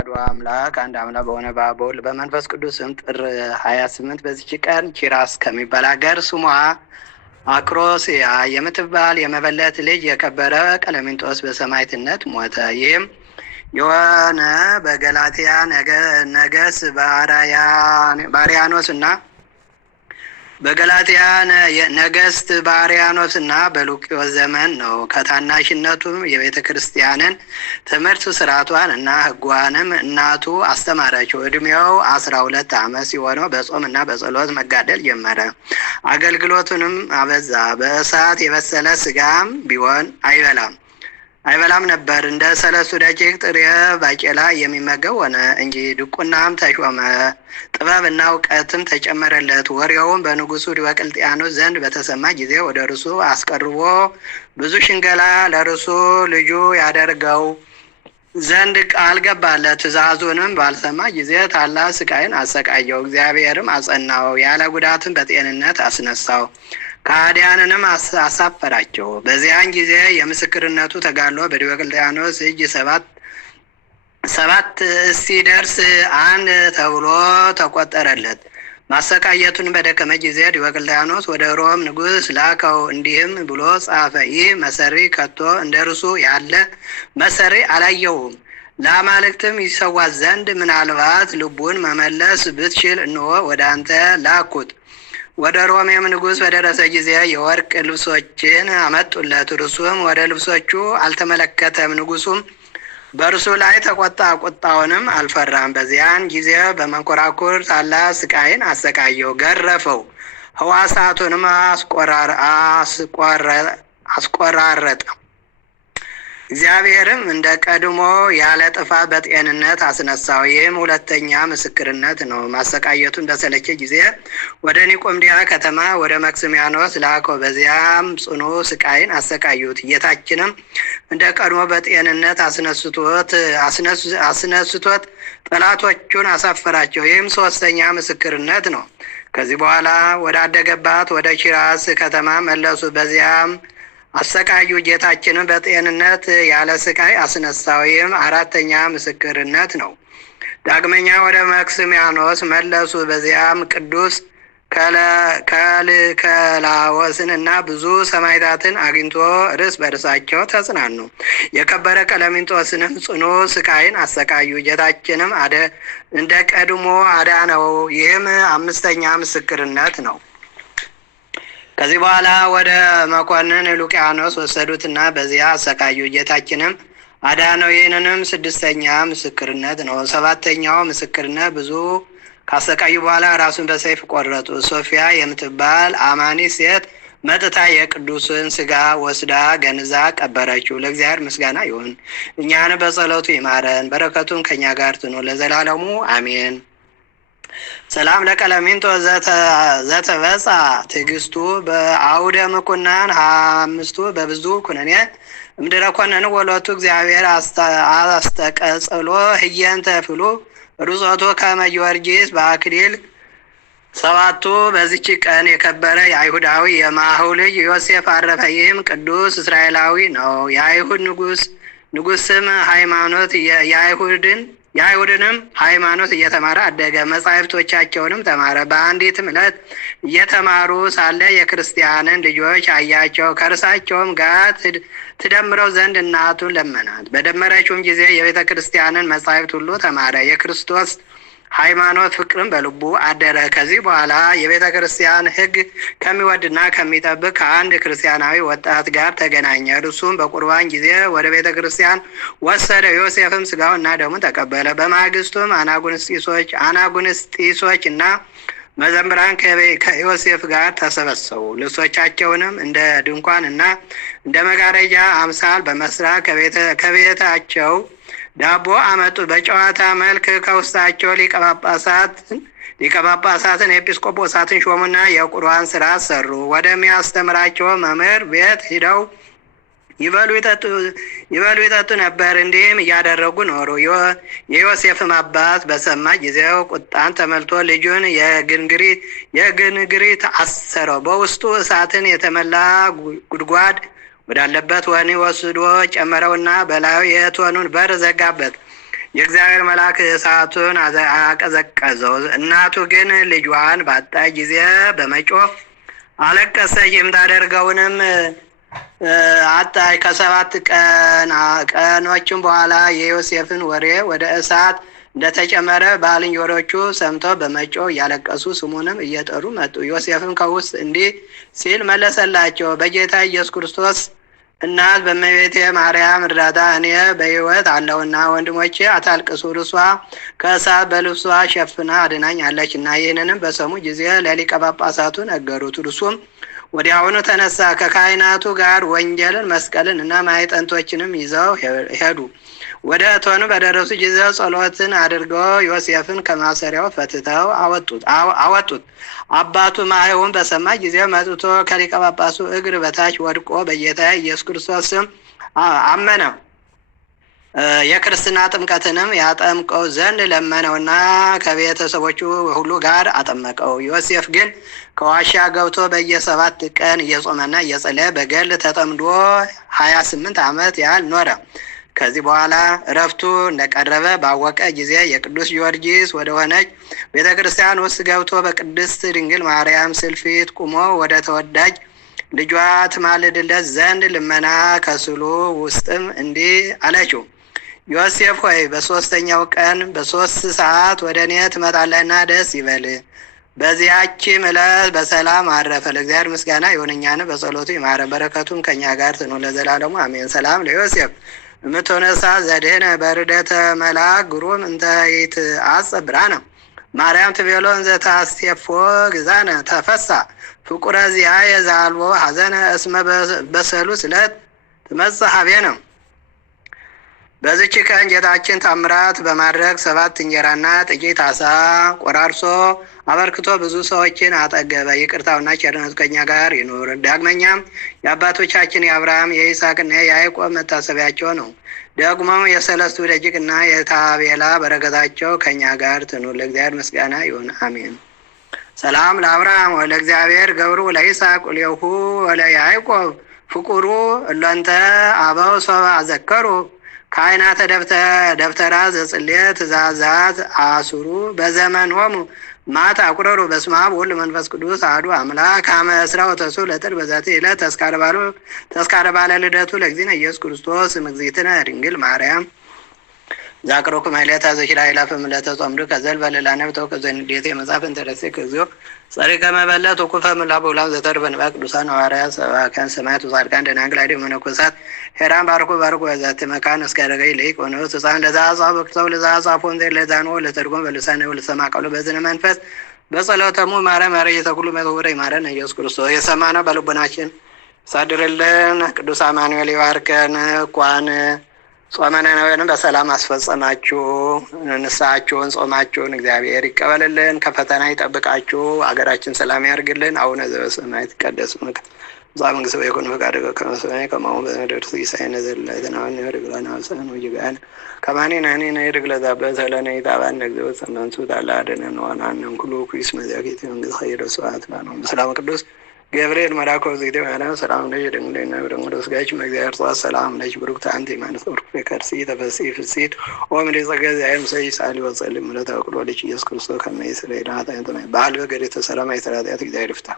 አሐዱ አምላክ አንድ አምላክ በሆነ በአብ በወልድ በመንፈስ ቅዱስም ጥር 28 በዚች ቀን ኪራስ ከሚባል ሀገር ስሟ አክሮስያ የምትባል የመበለት ልጅ የከበረ ቀለሚንጦስ በሰማዕትነት ሞተ። ይህም የሆነ በገላትያ ነገስ ባሪያኖስ እና በገላትያ ነገስት ባሪያኖስ እና በሉቂዮስ ዘመን ነው። ከታናሽነቱም የቤተ ክርስቲያንን ትምህርት ስርዓቷን እና ሕጓንም እናቱ አስተማረችው። እድሜው 12 ዓመት ሲሆነው በጾም እና በጸሎት መጋደል ጀመረ። አገልግሎቱንም አበዛ። በእሳት የበሰለ ስጋም ቢሆን አይበላም ነበር። እንደ ሰለስቱ ደቂቅ ጥሬ ባቄላ የሚመገብ ሆነ እንጂ። ድቁናም ተሾመ። ጥበብና እውቀትም ተጨመረለት። ወሬውም በንጉሱ ዲዮቅልጥያኖስ ዘንድ በተሰማ ጊዜ ወደ እርሱ አስቀርቦ ብዙ ሽንገላ ለእርሱ ልጁ ያደርገው ዘንድ ቃል ገባለት። ትእዛዙንም ባልሰማ ጊዜ ታላቅ ስቃይን አሰቃየው። እግዚአብሔርም አጸናው፣ ያለ ጉዳትም በጤንነት አስነሳው። ከሃዲያንንም አሳፈራቸው። በዚያን ጊዜ የምስክርነቱ ተጋድሎ በዲዮቅልጥያኖስ እጅ ሰባት እስኪደርስ አንድ ተብሎ ተቆጠረለት። ማሰቃየቱን በደከመ ጊዜ ዲዮቅልጥያኖስ ወደ ሮም ንጉሥ ላከው። እንዲህም ብሎ ጻፈ። ይህ መሰሪ ከቶ እንደ እርሱ ያለ መሰሪ አላየውም። ለአማልክትም ይሰዋት ዘንድ ምናልባት ልቡን መመለስ ብትችል እንሆ ወደ አንተ ላኩት። ወደ ሮሜም ንጉሥ በደረሰ ጊዜ የወርቅ ልብሶችን አመጡለት። እርሱም ወደ ልብሶቹ አልተመለከተም። ንጉሡም በእርሱ ላይ ተቆጣ፣ ቁጣውንም አልፈራም። በዚያን ጊዜ በመንኮራኩር ታላቅ ስቃይን አሰቃየው፣ ገረፈው፣ ሕዋሳቱንም አስቆራረጠ። እግዚአብሔርም እንደ ቀድሞ ያለ ጥፋት በጤንነት አስነሳው። ይህም ሁለተኛ ምስክርነት ነው። ማሰቃየቱን በሰለቸ ጊዜ ወደ ኒቆምዲያ ከተማ ወደ መክስሚያኖስ ላከው። በዚያም ጽኑ ስቃይን አሰቃዩት። ጌታችንም እንደ ቀድሞ በጤንነት አስነስቶት ጠላቶቹን አሳፈራቸው። ይህም ሶስተኛ ምስክርነት ነው። ከዚህ በኋላ ወዳደገባት ወደ ኪራስ ከተማ መለሱ። በዚያም አሰቃዩ። ጌታችንን በጤንነት ያለ ስቃይ አስነሳው። ይህም አራተኛ ምስክርነት ነው። ዳግመኛ ወደ መክስሚያኖስ መለሱ። በዚያም ቅዱስ ከላዎስን እና ብዙ ሰማዕታትን አግኝቶ እርስ በርሳቸው ተጽናኑ። የከበረ ቀለሚንጦስንም ጽኑ ስቃይን አሰቃዩ። ጌታችንም እንደ ቀድሞ አዳነው። ይህም አምስተኛ ምስክርነት ነው። ከዚህ በኋላ ወደ መኮንን ሉቂያኖስ ወሰዱትና በዚያ አሰቃዩ። ጌታችንም አዳነው። ይህንንም ስድስተኛ ምስክርነት ነው። ሰባተኛው ምስክርነት ብዙ ካሰቃዩ በኋላ ራሱን በሰይፍ ቆረጡ። ሶፊያ የምትባል አማኒ ሴት መጥታ የቅዱስን ስጋ ወስዳ ገንዛ ቀበረችው። ለእግዚአብሔር ምስጋና ይሁን፣ እኛን በጸሎቱ ይማረን፣ በረከቱን ከእኛ ጋር ትኑር ለዘላለሙ አሜን። ሰላም ለቀለሚንጦስ ዘተበጻ ትዕግስቱ በአውደ ምኩናን አምስቱ በብዙ ኩነኔ እምድረ ኮነን ወሎቱ እግዚአብሔር አስተቀጽሎ ህየንተ ፍሉ ሩጾቶ ከመ ጊዮርጊስ በአክሊል ሰባቱ በዚች ቀን የከበረ የአይሁዳዊ የማሁ ልጅ ዮሴፍ አረፈ። ይህም ቅዱስ እስራኤላዊ ነው። የአይሁድ ንጉሥም ሃይማኖት የአይሁድንም ሃይማኖት እየተማረ አደገ። መጻሕፍቶቻቸውንም ተማረ። በአንዲትም ዕለት እየተማሩ ሳለ የክርስቲያንን ልጆች አያቸው። ከእርሳቸውም ጋር ትደምረው ዘንድ እናቱን ለመናት። በደመረችውም ጊዜ የቤተ ክርስቲያንን መጻሕፍት ሁሉ ተማረ። የክርስቶስ ሃይማኖት ፍቅርም በልቡ አደረ። ከዚህ በኋላ የቤተ ክርስቲያን ሕግ ከሚወድና ከሚጠብቅ ከአንድ ክርስቲያናዊ ወጣት ጋር ተገናኘ። እርሱም በቁርባን ጊዜ ወደ ቤተ ክርስቲያን ወሰደ። ዮሴፍም ስጋውና ደሙን ተቀበለ። በማግስቱም አናጉንስጢሶች እና መዘምራን ከዮሴፍ ጋር ተሰበሰቡ። ልብሶቻቸውንም እንደ ድንኳን እና እንደ መጋረጃ አምሳል በመስራት ከቤታቸው ዳቦ አመጡ። በጨዋታ መልክ ከውስጣቸው ሊቀ ጳጳሳትን ኤጲስቆጶሳትን ሾሙና የቁርባን ስራ ሰሩ። ወደሚያስተምራቸው መምህር ቤት ሂደው ይበሉ ይጠጡ ነበር። እንዲህም እያደረጉ ኖሩ። የዮሴፍም አባት በሰማ ጊዜው ቁጣን ተመልቶ ልጁን የግንግሪት አሰረው። በውስጡ እሳትን የተመላ ጉድጓድ ወዳለበት ወህኒ ወስዶ ጨመረውና በላዩ የእቶኑን በር ዘጋበት። የእግዚአብሔር መልአክ እሳቱን አቀዘቀዘው። እናቱ ግን ልጇን ባጣች ጊዜ በመጮህ አለቀሰች። የምታደርገውንም አጣች። ከ7 ቀኖችም በኋላ የዮሴፍን ወሬ ወደ እሳት እንደተጨመረ ባልንጀሮቹ ሰምተው በመጮህ እያለቀሱ ስሙንም እየጠሩ መጡ። ዮሴፍም ከውስጥ እንዲህ ሲል መለሰላቸው፣ በጌታ ኢየሱስ ክርስቶስ እናት በእመቤቴ ማርያም እርዳታ እኔ በሕይወት አለሁና ወንድሞቼ አታልቅሱ፣ እርሷ ከእሳት በልብሷ ሸፍና አድናኛለች እና። ይህንንም በሰሙ ጊዜ ለሊቀ ጳጳሳቱ ነገሩት። እርሱም ወዲያውኑ ተነሳ። ከካህናቱ ጋር ወንጌልን፣ መስቀልን እና ማዕጠንቶችንም ይዘው ሄዱ። ወደ እቶኑ በደረሱ ጊዜ ጸሎትን አድርገው ዮሴፍን ከማሰሪያው ፈትተው አወጡት። አባቱ ማኅየውን በሰማ ጊዜ መጥቶ ከሊቀ ጳጳሱ እግር በታች ወድቆ በጌታ ኢየሱስ ክርስቶስ ስም አመነ። የክርስትና ጥምቀትንም ያጠምቀው ዘንድ ለመነውና ከቤተሰቦቹ ሁሉ ጋር አጠመቀው። ዮሴፍ ግን ከዋሻ ገብቶ በየ7 ቀን እየጾመና እየጸለየ በገድል ተጠምዶ 28 ዓመት ያህል ኖረ። ከዚህ በኋላ እረፍቱ እንደቀረበ ባወቀ ጊዜ የቅዱስ ጊዮርጊስ ወደ ሆነች ቤተ ክርስቲያን ውስጥ ገብቶ በቅድስት ድንግል ማርያም ስዕል ፊት ቁሞ ወደ ተወዳጅ ልጇ ትማልድለት ዘንድ ልመና ከስዕሉ ውስጥም እንዲህ አለችው፣ ዮሴፍ ሆይ በ3ኛው ቀን በ3 ሰዓት ወደ እኔ ትመጣለህና ደስ ይበል። በዚያችም ዕለት በሰላም አረፈ። ለእግዚአብሔር ምስጋና ይሁን፣ እኛንም በጸሎቱ ይማረን፣ በረከቱም ከእኛ ጋር ትኑር ለዘላለሙ አሜን። ሰላም ለዮሴፍ እምትነሳ ዘዴነ በርደተ መልአክ ግሩም እንተ ይትዓጸብ ብርሃነ ማርያም ትቤሎ እንዘ ታስቴፎ ግዛነ ተፈሳ ፍቁረ ዚአየ ዘአልቦ ሐዘነ እስመ በሰሉስ ዕለት ትመጽእ ኀቤነ። በዚች ቀን ጌታችን ታምራት በማድረግ 7 እንጀራና ጥቂት ዓሣ ቆራርሶ አበርክቶ ብዙ ሰዎችን አጠገበ። ይቅርታውና ቸርነቱ ከኛ ጋር ይኑር። ዳግመኛም የአባቶቻችን የአብርሃም የይስሐቅና የያዕቆብ መታሰቢያቸው ነው። ደግሞም የ3ቱ ደቂቅና የታቤላ በረከታቸው ከኛ ጋር ትኑር። ለእግዚአብሔር ምስጋና ይሁን አሜን። ሰላም ለአብርሃም ወለእግዚአብሔር ገብሩ ለይስሐቅ ወለሁ ወለያዕቆብ ፍቁሩ እሎንተ አበው ሶበ አዘከሩ ካህናተ ደብተራ ዘጽሌት ትእዛዛት አሱሩ በዘመኖሙ ማታ አቁረሩ። በስመ አብ ወወልድ ወመንፈስ ቅዱስ አሐዱ አምላክ አመ ዕስራ ወተስዑ ለጥር በዛቲ ዕለት ተስካረ ባለ ልደቱ ለእግዚእነ ኢየሱስ ክርስቶስ እምእግዝእትነ ድንግል ማርያም ዛቅሮኩ ማይሌታ ዘኪራ ይላፈም ለተጾምዱ ከዘል በለላነ በተወከ ዘንዴቴ መጽሐፍ እንተረሴ ከዚዮ ጸሪቀ መበለት ወኩፈ ምላብ ወላብ ዘተርፈ ንባ ቅዱሳን ሐዋርያት ሰባክያን ሰማዕታት ወጻድቃን ደናግል አዲ መነኮሳት ሄራን ባርኮ በዛቲ መካን እስከ ረገይ ለይቅ ወነውስ ሕፃን ለዛ አጻፍ ወክተው ለዛ አጻፎን ዘ ለዛኖ ለተርጎም በልሳነ ወለሰማ ቃሉ በዝነ መንፈስ በጸሎተሙ ማርያም የተኩሉ መተወረ ይማረን ኢየሱስ ክርስቶስ የሰማነው በልቦናችን ሳድርልን። ቅዱስ አማኑኤል ይባርከን። እንኳን ጾመ ነነዌን በሰላም አስፈጸማችሁ። ንስሐችሁን ጾማችሁን እግዚአብሔር ይቀበልልን፣ ከፈተና ይጠብቃችሁ፣ አገራችን ሰላም ያርግልን። አቡነ ዘበሰማያት ይትቀደስ ስምከ ትምጻእ መንግሥትከ ወይኩን ፈቃድከ በከመ በሰማይ ከማሁ በምድር ሲሳየነ ዘለለዕለትነ ሀበነ ዮም ወኅድግ ወጌጋየነ ከመ ንሕነኒ ንኅድግ ለዘአበሰ ለነ ኢታብአነ እግዚኦ ዘመንሱት አላ አድኅነነ ወአድኅነነ ኩሉ ኩይስ መዛኪት መንግሥት ኸይረ ስብሐት ለዓለሙ በሰላም ቅዱስ ገብርኤል መልአኮ ዘይቴ ማርያም ሰላም ለኪ ድንግልና በደንግል ስጋች መግዚአብሔር ጽዋት ሰላም ለኪ ብሩክት አንቲ እምአንስት ብሩክ ፍሬ ተፈሥሒ ፍሥሕት ወምልዕተ ጸጋ እግዚአብሔር ምስሌኪ ሳሊ ወጸልይ ምሕረተ ወቅዶ ልጅ ኢየሱስ ክርስቶስ ከመ ይስረይ ኃጢአተ በዓል በገር የተሰረማ የተራጢአት እግዚአብሔር ይፍታ።